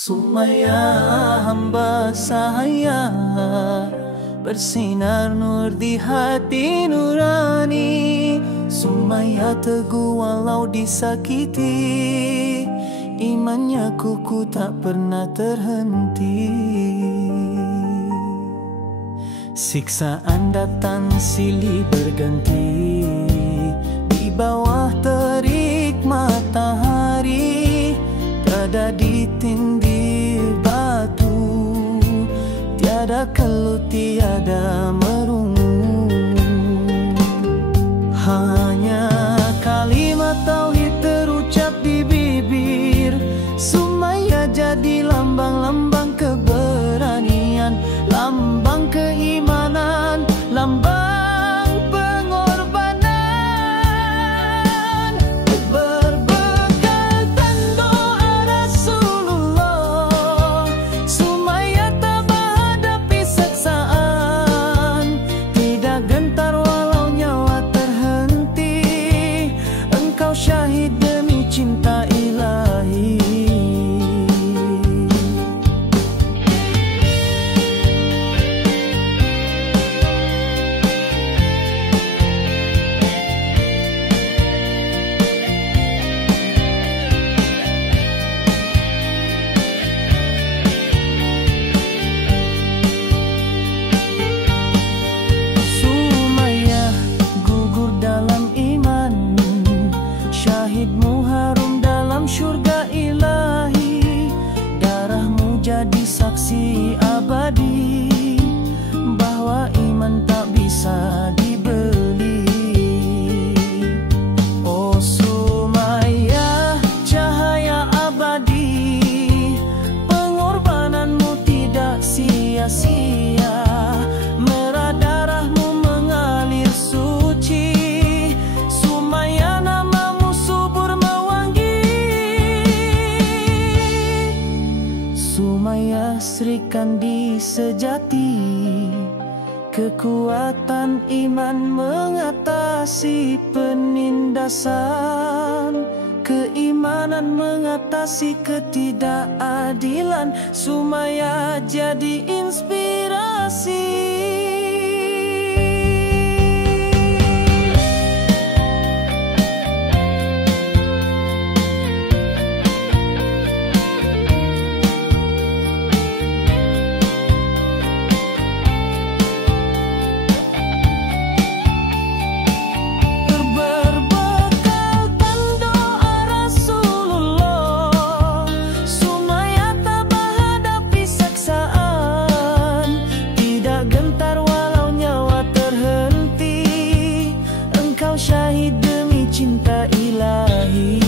Sumaya hamba sahaya, bersinar nur di hati nurani. Sumaya teguh walau disakiti, imannya kukuh tak pernah terhenti. Siksaan datang silih berganti, di bawah terik matahari, dada ditindih batu, tiada keluh tiada merungu. Hanya kalimat tauhid terucap di bibir, Sumaya jadi lambang-lambang keberanian, lambang keimanan, lambang pengorbanan. Berbekalkan doa Rasulullah, Sumaya tabah hadapi siksaan, tidak gentar walau nyawa terhenti, engkau syahid demi cinta ilahi. Syahidmu harum dalam syurga ilahi, darahmu jadi saksi abadi, bahwa iman tak bisa dibeli. Oh Sumaya, cahaya abadi, pengorbananmu tidak sia-sia, merah darahmu mengalir suci. Sumaya Sumaya Srikandi sejati, kekuatan iman mengatasi penindasan, keimanan mengatasi ketidakadilan. Sumaya jadi inspirasi. Syahid demi cinta ilahi.